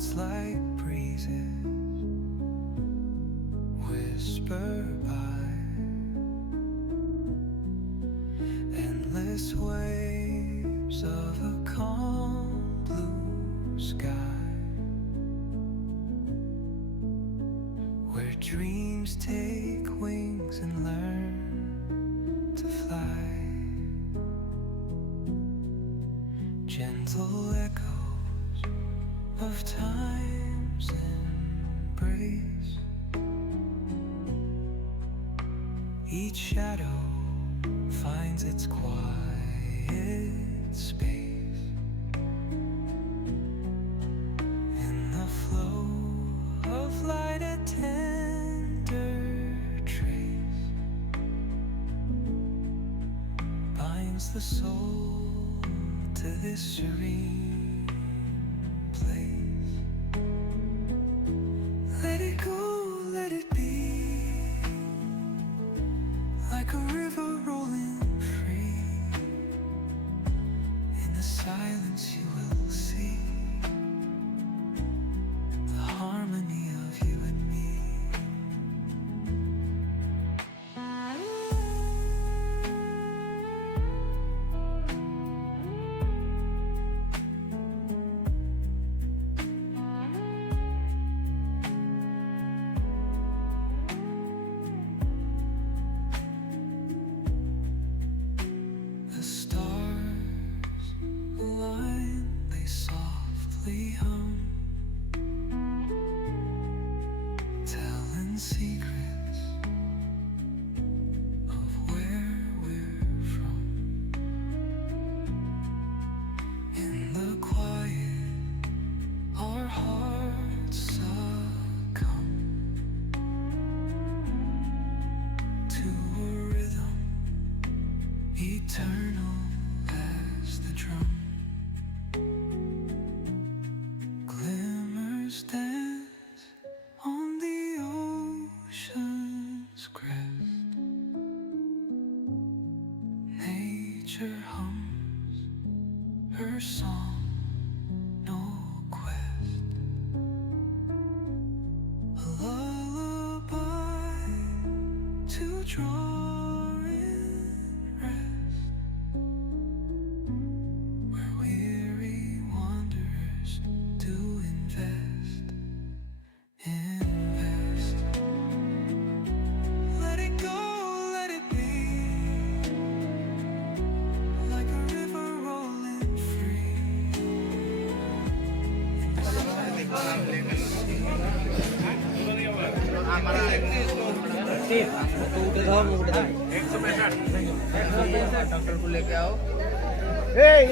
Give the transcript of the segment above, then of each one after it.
Thoughts like breezes whisper by, endless waves of a calm blue sky, where dreams take wings and learn to fly. Gentle echoes of time's embrace, each shadow finds its quiet space. In the flow of light, a tender trace binds the soul to this serene place. Let it go, let it be, like a river rolling free. In the silence you will see the harmony of you and me. The stars align, they softly hum, telling secrets of where we're from. In the quiet, our hearts succumb to a rhythm eternal as the drum. Glimmers dance on the ocean's crest. Nature hums her song, no quest. A lullaby to draw in rest, where weary wanderers do invest. Let it go, let it be, like a river rolling free. Doctor को लेके आओ।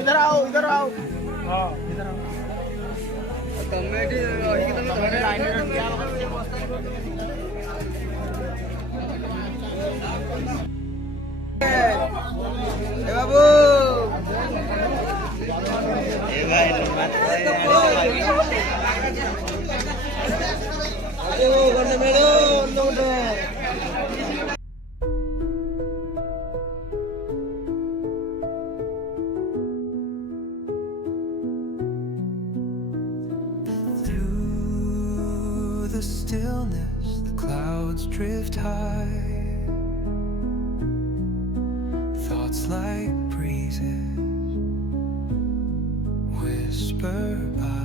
इधर आओ, इधर आओ। हाँ, इधर आओ। लाइन में रख दिया। बाबू। Through the stillness, the clouds drift high. Thoughts like breezes whisper by.